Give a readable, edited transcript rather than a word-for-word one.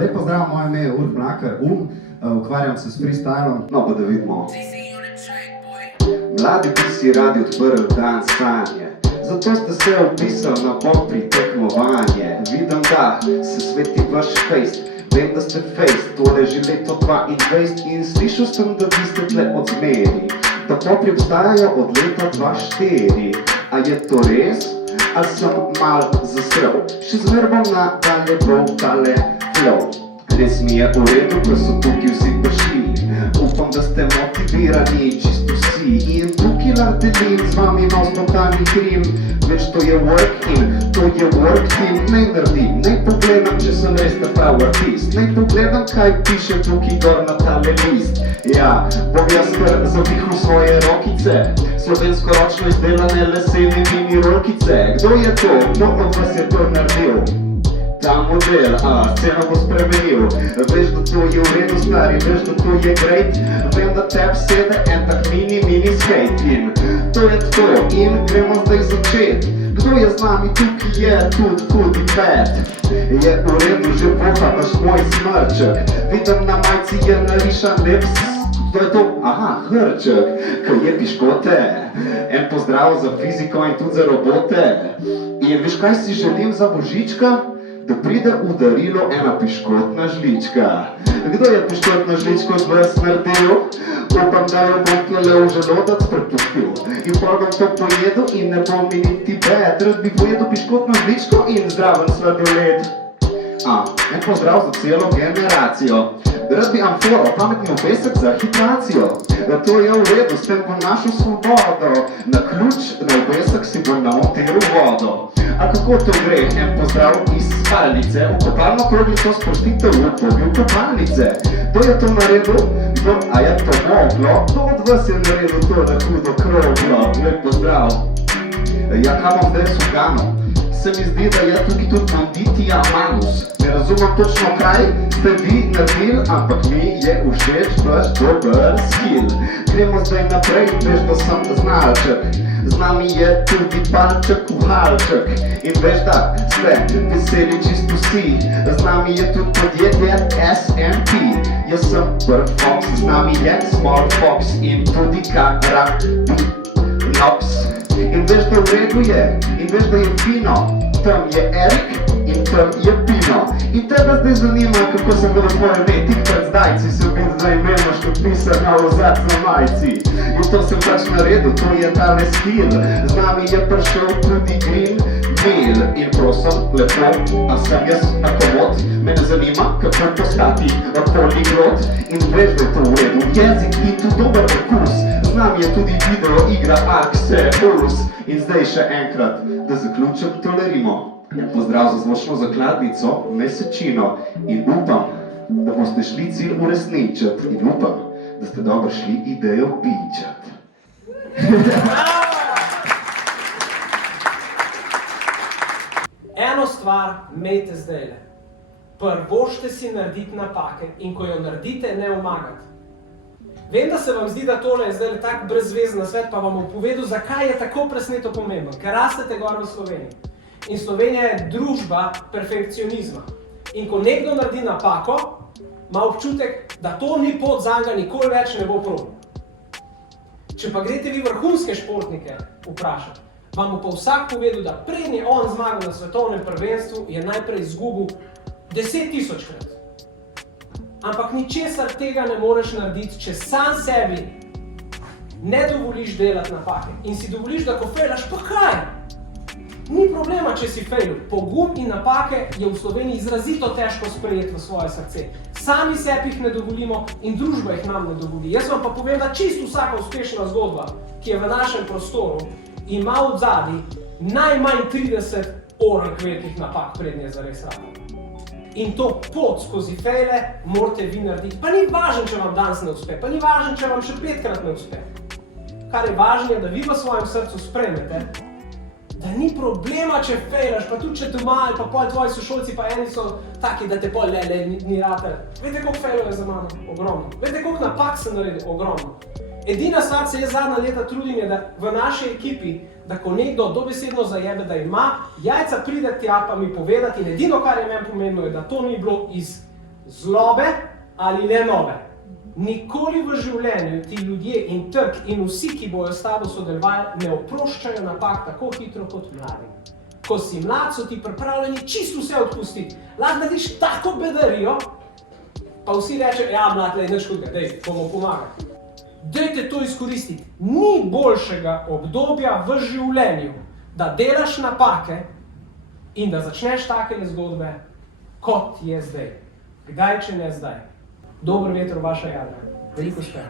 Lep pozdrav, moje ime je Urh Mlakar, ukvarjam se s freestylom. No, pa da vidimo. Mladi bi si radi odprl dan sanje, zato ste se upisali na popri tekmovanje. Vidim, da se sveti vaš fejst, vem, da ste fejst, tole že leto 22 in slišal sem, da vi ste tle od zmeri. Da popri obstajajo od leta 24, a je to res? Ali sem mal zasrl? Še zmer bom nadalje bol tale flow. Res mi je v redu, ko so tukaj vsi prišli. Upam, da ste motivirani čisto vsi. In tukaj lahko delim z vami nov spontani krim. Več to je work in to je work team. Naj naredim, naj pogledam, če sem res ta prav artist. Naj pogledam, kaj piše tukaj gor na tale list. Ja, bom jaz kar zavihal svoje rokice, slovensko ročno izdelane lesene mini rolkice. Kdo je to? Kdo od vas je to naredil? Ta model, sceno bo spremenil. Veš, da to je v redu, stari, veš, da to je great. Vem, da teb sede en tak mini skate. In to je to, in gremo zdaj začet. Kdo je z nami tukaj je tudi hudi pet? Je v redu, že pohataš moj smrček. Vidim, na majci je narišan lep to je to, hrček, ki je piškote. En pozdrav za fiziko in tudi za robote. In veš, kaj si želim za božička? Da pride v darilo ena piškotna žlička. Kdo je piškotno žličko od vas naredil? Upam, da jo bom tlele v želodec prepustil. In pa bom to pojedel in ne bom mi niti bed. Rad bi pojedel piškotno žličko in zdraven sladoled. En pozdrav za celo generacijo. Rad bi amforo, pametni obesek za hidracijo. To je v redu, s tem bom našel svobodo. Na ključ, na obesek si bom namontiral vodo. A kako to gre? En pozdrav iz spalnice. V kopalno kroglico sprostite v obdobju kopalnice. Kdo je to naredil? A je to moglo? Kdo od vas je naredil to na hudo kroglo? Lep pozdrav. Ja, kaj bom zdaj s organom? Se mi zdi, da je tukaj tudi manditija manus. Ne razumem točno kaj ste vi naredili, ampak mi je všeč vaš dober skill. Gremo zdaj naprej, veš, da sem znalček. Z nami je tudi palček v halček. In veš, da ste veseli čisto vsi. Z nami je tudi podjetje SMP. Jaz sem Prv Fox, z nami je Small Fox in tudi Nox. In veš, da v redu je, in veš, da je fino. Tam je Erik in tam je Pino. In tebe zdaj zanima, kako sem bilo tvoje ime. Tik pred zdajci se vidi, da ime imaš kot pisar na ozad na majci. In to sem pač naredil, to je tale skill. Z nami je prišel tudi Green Deal. In prosim, lepo, a sem jaz akomod? Mene zanima, kako postati poliglot. In veš, da je to v redu jezik in tu dober okus. Z nami je tudi video igra Arceus. In zdaj še enkrat, da zaključim tole rimo. Pozdrav za zvočno zakladnico, Mesečino. In upam, da boste šli cilj uresničiti. In upam, da ste dobro šli idejo pinčati. Eno stvar imejte zdajle. Prvošte si narediti napake in ko jo naredite, ne omagati. Vem, da se vam zdi, da tole je zdaj tak brezvezen svet, pa vam bom povedal, zakaj je tako presneto pomemben. Ker rastete gor v Sloveniji. In Slovenija je družba perfekcionizma. In ko nekdo naredi napako, ima občutek, da to ni pot zanj, nikoli več ne bo prav. Če pa greste vi vrhunske športnike vprašati, vam bo pa vsak povedal, da prednji on zmagal na svetovnem prvenstvu, je najprej izgubil 10.000-krat. Ampak ničesar tega ne moreš narediti, če sam sebi ne dovoliš delati napake in si dovoliš, da ko fejlaš, pa kaj? Ni problema, če si fejlil. Pogum in napake je v Sloveniji izrazito težko sprejeti v svoje srce. Sami sebi jih ne dovolimo in družba jih nam ne dovoli. Jaz vam pa povem, da čisto vsaka uspešna zgodba, ki je v našem prostoru, ima v zadnji najmanj 30 ork velikih napak, prednje zares rado. In to pot skozi fejle morate vi narediti. Pa ni važno, če vam danes ne uspe, pa ni važno, če vam še 5-krat ne uspe. Kar je važno, je, da vi v svojem srcu spremete, da ni problema, če fejlaš, pa tudi če doma ali pa pol tvoji sošolci pa eni so taki, da te pol ni rate. Veste, koliko fejlov je za mano? Ogromno. Veste, koliko napak sem naredil? Ogromno. Edina stvar, se jaz zadnja leta trudim, je, da v naši ekipi, da ko nekdo dobesedno zajebe, da ima jajca, pride tja pa mi povedati in edino, kar je meni pomembno, je, da to ni bilo iz zlobe ali lenobe. Nikoli v življenju ti ljudje in trg in vsi, ki bojo s tabo sodelovali, ne oproščajo napak tako hitro kot mladi. Ko si mlad, so ti pripravljeni čisto vse odpustiti. Lahko narediš tako bedarijo, pa vsi rečejo, ja, mlad, nič hudega, dej, bomo pomagali. Dajte to izkoristiti. Ni boljšega obdobja v življenju, da delaš napake in da začneš takele zgodbe, kot je zdaj. Kdaj, če ne zdaj? Dober veter v vaša jadra. Veliko uspeha.